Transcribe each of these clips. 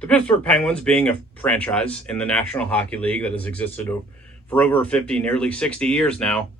The Pittsburgh Penguins, being a franchise in the National Hockey League that has existed for over 50, nearly 60 years now,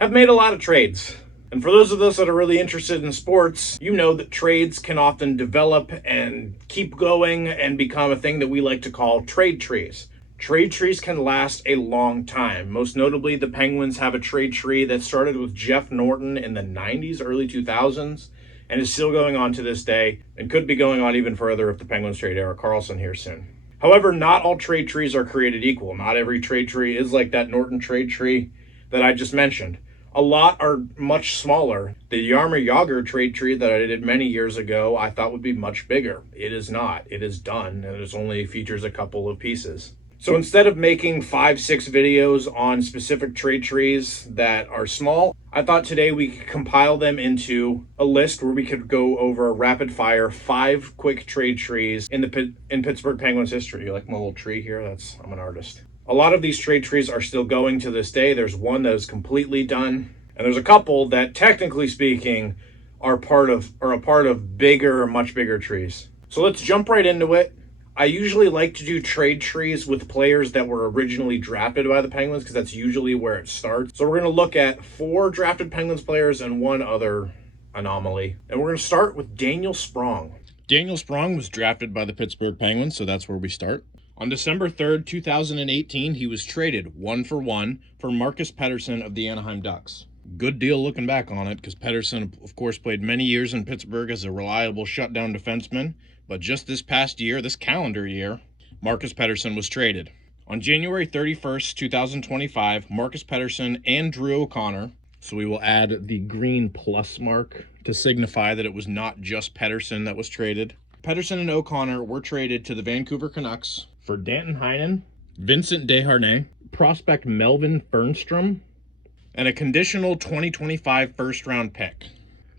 have made a lot of trades. And for those of us that are really interested in sports, you know that trades can often develop and keep going and become a thing that we like to call trade trees. Trade trees can last a long time. Most notably, the Penguins have a trade tree that started with Jeff Norton in the 90s, early 2000s, and is still going on to this day, and could be going on even further if the Penguins trade Erik Karlsson here soon. However, not all trade trees are created equal. Not every trade tree is like that Norton trade tree that I just mentioned. A lot are much smaller. The Jaromir Jagr trade tree that I did many years ago, I thought would be much bigger. It is not. It is done, and it only features a couple of pieces. So instead of making 5-6 videos on specific trade trees that are small, I thought today we could compile them into a list where we could go over rapid fire 5 quick trade trees in Pittsburgh Penguins history. You like my little tree here? I'm an artist. A lot of these trade trees are still going to this day. There's one that is completely done, and there's a couple that, technically speaking, are a part of bigger, much bigger trees. So let's jump right into it. I usually like to do trade trees with players that were originally drafted by the Penguins because that's usually where it starts. So we're going to look at 4 drafted Penguins players and 1 other anomaly. And we're going to start with Daniel Sprong. Daniel Sprong was drafted by the Pittsburgh Penguins, so that's where we start. On December 3rd, 2018, he was traded 1-for-1 for Marcus Pettersson of the Anaheim Ducks. Good deal looking back on it, because Pettersson, of course, played many years in Pittsburgh as a reliable shutdown defenseman. But just this past year, this calendar year, Marcus Pettersson was traded. On January 31st, 2025, Marcus Pettersson and Drew O'Connor, so we will add the green plus mark to signify that it was not just Pettersson that was traded. Pettersson and O'Connor were traded to the Vancouver Canucks for Danton Heinen, Vincent Desharnais, prospect Melvin Fernstrom, and a conditional 2025 first-round pick.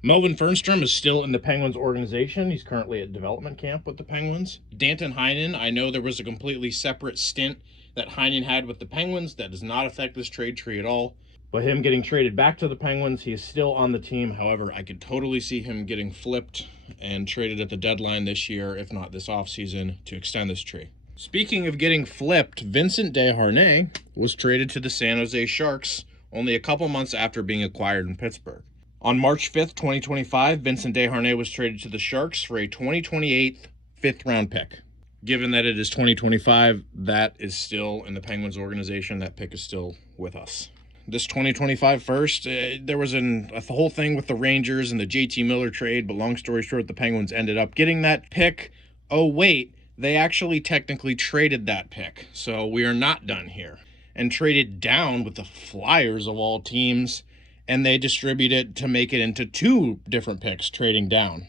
Melvin Fernstrom is still in the Penguins organization. He's currently at development camp with the Penguins. Danton Heinen, I know there was a completely separate stint that Heinen had with the Penguins that does not affect this trade tree at all. But him getting traded back to the Penguins, he is still on the team. However, I could totally see him getting flipped and traded at the deadline this year, if not this offseason, to extend this tree. Speaking of getting flipped, Vincent Desharnais was traded to the San Jose Sharks only a couple months after being acquired in Pittsburgh. On March 5th, 2025, Vincent Desharnais was traded to the Sharks for a 2028 fifth-round pick. Given that it is 2025, that is still in the Penguins organization. That pick is still with us. This 2025 first, there was a whole thing with the Rangers and the JT Miller trade, but long story short, the Penguins ended up getting that pick. Oh, wait, they actually technically traded that pick, so we are not done here. And traded down with the Flyers of all teams, and they distributed it to make it into 2 different picks, trading down.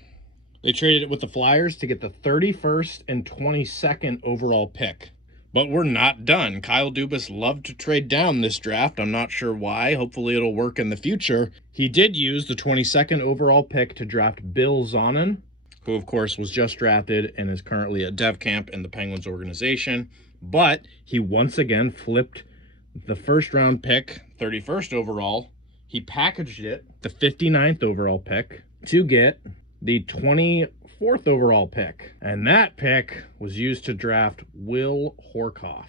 They traded it with the Flyers to get the 31st and 22nd overall pick. But we're not done. Kyle Dubas loved to trade down this draft. I'm not sure why. Hopefully it'll work in the future. He did use the 22nd overall pick to draft Bill Zonin, who of course was just drafted and is currently at dev camp in the Penguins organization. But he once again flipped the first round pick, 31st overall. He packaged it, the 59th overall pick, to get the 24th overall pick. And that pick was used to draft Will Horkoff,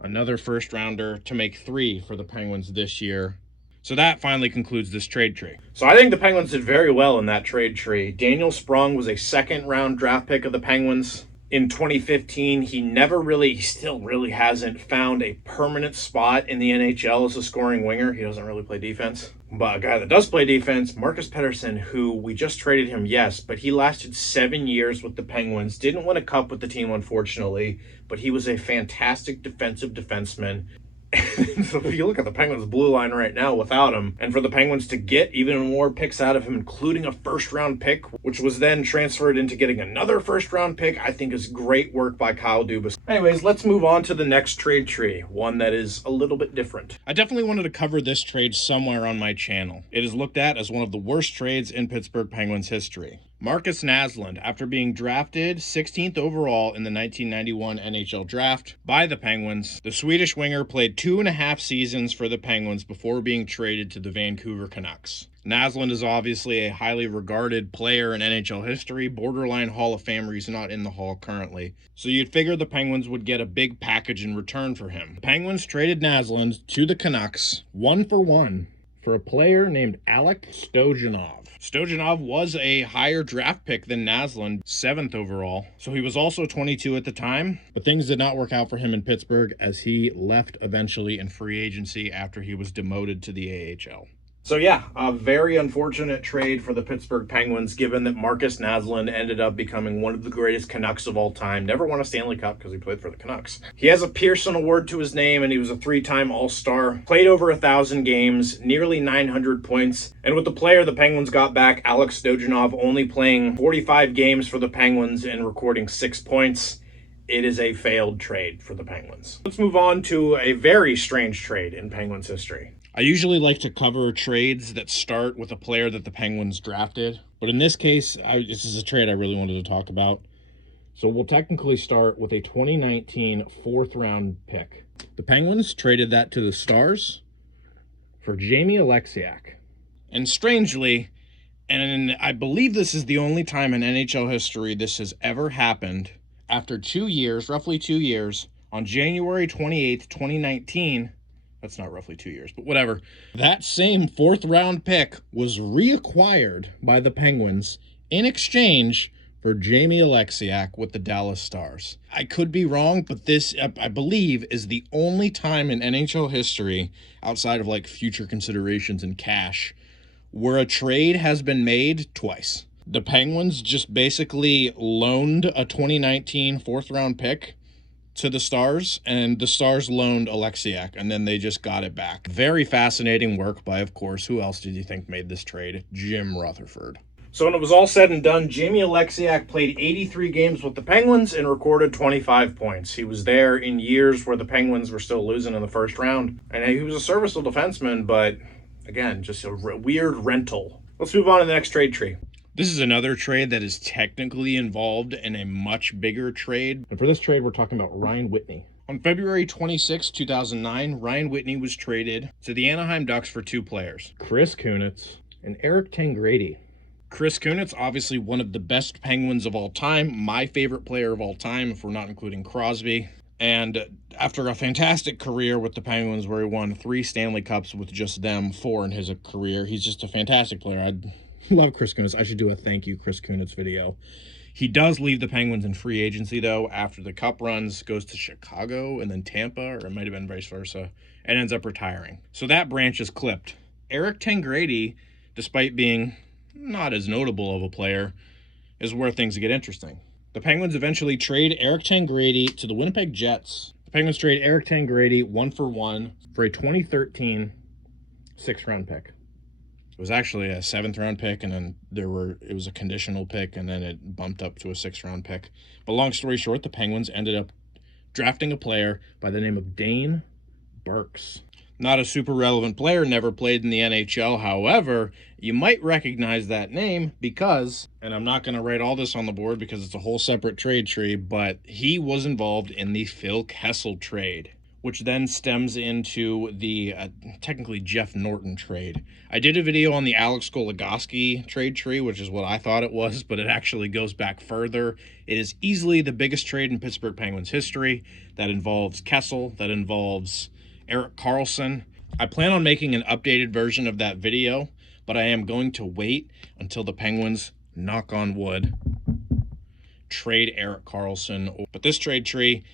another first rounder, to make 3 for the Penguins this year. So that finally concludes this trade tree. So I think the Penguins did very well in that trade tree. Daniel Sprong was a second-round draft pick of the Penguins. In 2015, he still really hasn't found a permanent spot in the NHL as a scoring winger. He doesn't really play defense. But a guy that does play defense, Marcus Pettersson, who we just traded him, yes, but he lasted 7 years with the Penguins. Didn't win a cup with the team, unfortunately, but he was a fantastic defensive defenseman. So if you look at the Penguins' blue line right now without him, and for the Penguins to get even more picks out of him, including a first-round pick, which was then transferred into getting another first-round pick, I think is great work by Kyle Dubas. Anyways, let's move on to the next trade tree, one that is a little bit different. I definitely wanted to cover this trade somewhere on my channel. It is looked at as one of the worst trades in Pittsburgh Penguins history. Marcus Nasland, after being drafted 16th overall in the 1991 NHL draft by the Penguins, the Swedish winger played 2.5 seasons for the Penguins before being traded to the Vancouver Canucks. Nasland is obviously a highly regarded player in NHL history, borderline Hall of Famer. He's not in the Hall currently. So you'd figure the Penguins would get a big package in return for him. The Penguins traded Nasland to the Canucks 1-for-1 for a player named Alex Stojanov. Stojanov was a higher draft pick than Nasland, 7th overall, so he was also 22 at the time, but things did not work out for him in Pittsburgh as he left eventually in free agency after he was demoted to the AHL. So yeah, a very unfortunate trade for the Pittsburgh Penguins, given that Marcus Nasland ended up becoming one of the greatest Canucks of all time. Never won a Stanley Cup because he played for the Canucks. He has a Pearson Award to his name, and he was a 3-time All-Star. Played over 1,000 games, nearly 900 points. And with the player the Penguins got back, Alex Stojanov, only playing 45 games for the Penguins and recording 6 points, it is a failed trade for the Penguins. Let's move on to a very strange trade in Penguins history. I usually like to cover trades that start with a player that the Penguins drafted, but in this case, this is a trade I really wanted to talk about. So we'll technically start with a 2019 4th-round pick. The Penguins traded that to the Stars for Jamie Oleksiak. And strangely, and I believe this is the only time in NHL history this has ever happened, after 2 years, roughly 2 years, on January 28th, 2019, that's not roughly 2 years, but whatever. That same 4th-round pick was reacquired by the Penguins in exchange for Jamie Oleksiak with the Dallas Stars. I could be wrong, but this, I believe, is the only time in NHL history, outside of like future considerations and cash, where a trade has been made twice. The Penguins just basically loaned a 2019 4th-round pick to the Stars, and the Stars loaned Oleksiak, and then they just got it back. Very fascinating work by, of course, who else did you think made this trade? Jim Rutherford. So when it was all said and done, Jamie Oleksiak played 83 games with the Penguins and recorded 25 points. He was there in years where the Penguins were still losing in the first round, and he was a serviceable defenseman, but again, just a weird rental. Let's move on to the next trade tree. This is another trade that is technically involved in a much bigger trade. And for this trade, we're talking about Ryan Whitney. On February 26, 2009, Ryan Whitney was traded to the Anaheim Ducks for 2 players, Chris Kunitz and Eric Tangradi. Chris Kunitz, obviously one of the best Penguins of all time, my favorite player of all time, if we're not including Crosby. And after a fantastic career with the Penguins where he won 3 Stanley Cups with just them, 4 in his career, he's just a fantastic player. I love Chris Kunitz. I should do a thank you Chris Kunitz video. He does leave the Penguins in free agency, though, after the Cup runs, goes to Chicago and then Tampa, or it might have been vice versa, and ends up retiring. So that branch is clipped. Eric Tangradi, despite being not as notable of a player, is where things get interesting. The Penguins eventually trade Eric Tangradi to the Winnipeg Jets. The Penguins trade Eric Tangradi 1-for-1 for a 2013 6th-round pick. It was actually a 7th-round pick, and then it was a conditional pick, and then it bumped up to a 6th-round pick. But long story short, the Penguins ended up drafting a player by the name of Dane Burks. Not a super relevant player, never played in the NHL. However, you might recognize that name because, and I'm not going to write all this on the board because it's a whole separate trade tree, but he was involved in the Phil Kessel trade, which then stems into the technically Jeff Norton trade. I did a video on the Alex Goligoski trade tree, which is what I thought it was, but it actually goes back further. It is easily the biggest trade in Pittsburgh Penguins history. That involves Kessel, that involves Erik Karlsson. I plan on making an updated version of that video, but I am going to wait until the Penguins, knock on wood, trade Erik Karlsson. But this trade tree,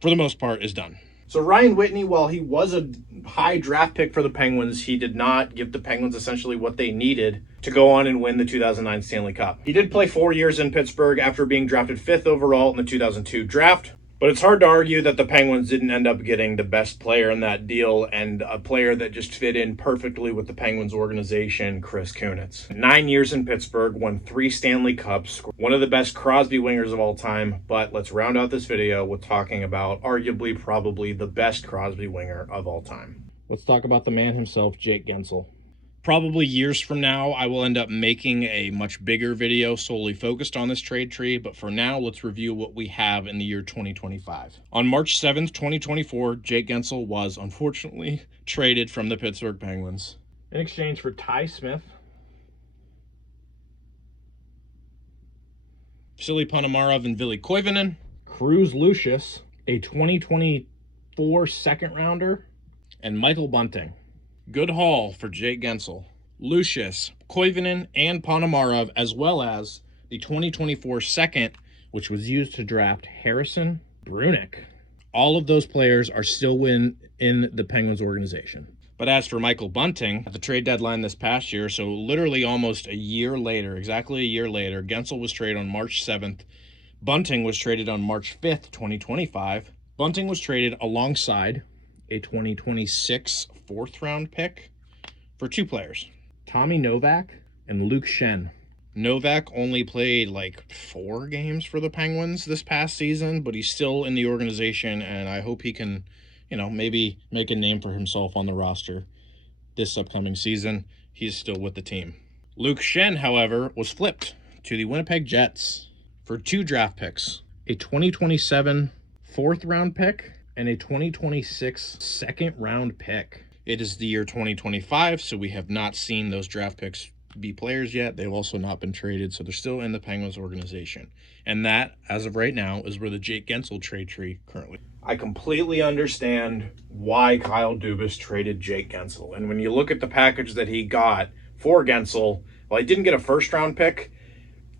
for the most part, is done. So Ryan Whitney, while he was a high draft pick for the Penguins, he did not give the Penguins essentially what they needed to go on and win the 2009 Stanley Cup. He did play 4 years in Pittsburgh after being drafted 5th overall in the 2002 draft. But it's hard to argue that the Penguins didn't end up getting the best player in that deal and a player that just fit in perfectly with the Penguins organization, Chris Kunitz. 9 years in Pittsburgh, won 3 Stanley Cups, one of the best Crosby wingers of all time. But let's round out this video with talking about arguably probably the best Crosby winger of all time. Let's talk about the man himself, Jake Gensel. Probably years from now, I will end up making a much bigger video solely focused on this trade tree, but for now, let's review what we have in the year 2025. On March 7th, 2024, Jake Gensel was unfortunately traded from the Pittsburgh Penguins in exchange for Ty Smith, Vasily Ponomarev and Ville Koivunen. Cruz Lucius, a 2024 second rounder. And Michael Bunting. Good haul for Jake Gensel. Lucius, Koivunen, and Ponomarev, as well as the 2024 second, which was used to draft Harrison Brunick. All of those players are still in the Penguins organization. But as for Michael Bunting, at the trade deadline this past year, so literally almost a year later, exactly a year later, Gensel was traded on March 7th. Bunting was traded on March 5th, 2025. Bunting was traded alongside a 2026 fourth-round pick for two players, Tommy Novak and Luke Schenn. Novak only played like 4 games for the Penguins this past season, but he's still in the organization, and I hope he can, maybe make a name for himself on the roster this upcoming season. He's still with the team. Luke Schenn, however, was flipped to the Winnipeg Jets for 2 draft picks, a 2027 fourth-round pick and a 2026 second-round pick. It is the year 2025, so we have not seen those draft picks be players yet. They've also not been traded, so they're still in the Penguins organization. And that, as of right now, is where the Jake Gensel trade tree currently. I completely understand why Kyle Dubas traded Jake Gensel. And when you look at the package that he got for Gensel, while he didn't get a first-round pick,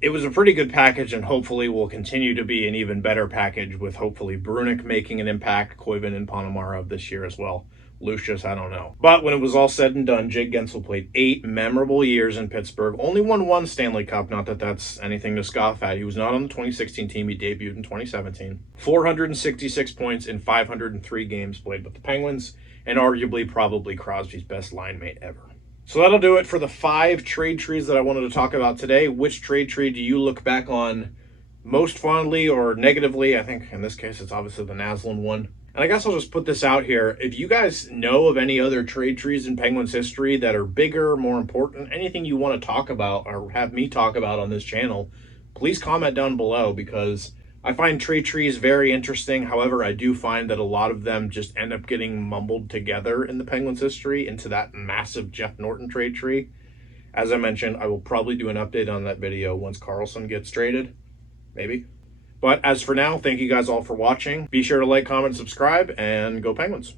it was a pretty good package, and hopefully will continue to be an even better package, with hopefully Brunick making an impact, Koivunen and Ponomarev this year as well. Lucius, I don't know. But when it was all said and done, Jake Gensel played 8 memorable years in Pittsburgh. Only won 1 Stanley Cup, not that that's anything to scoff at. He was not on the 2016 team. He debuted in 2017. 466 points in 503 games played with the Penguins, and arguably probably Crosby's best line mate ever. So that'll do it for the 5 trade trees that I wanted to talk about today. Which trade tree do you look back on most fondly or negatively? I think in this case it's obviously the Nasland one. And I guess I'll just put this out here. If you guys know of any other trade trees in Penguins history that are bigger, more important, anything you want to talk about or have me talk about on this channel, please comment down below, because I find trade trees very interesting. However, I do find that a lot of them just end up getting mumbled together in the Penguins history into that massive Jeff Norton trade tree. As I mentioned, I will probably do an update on that video once Carlson gets traded. Maybe. But as for now, thank you guys all for watching. Be sure to like, comment, subscribe, and go Penguins.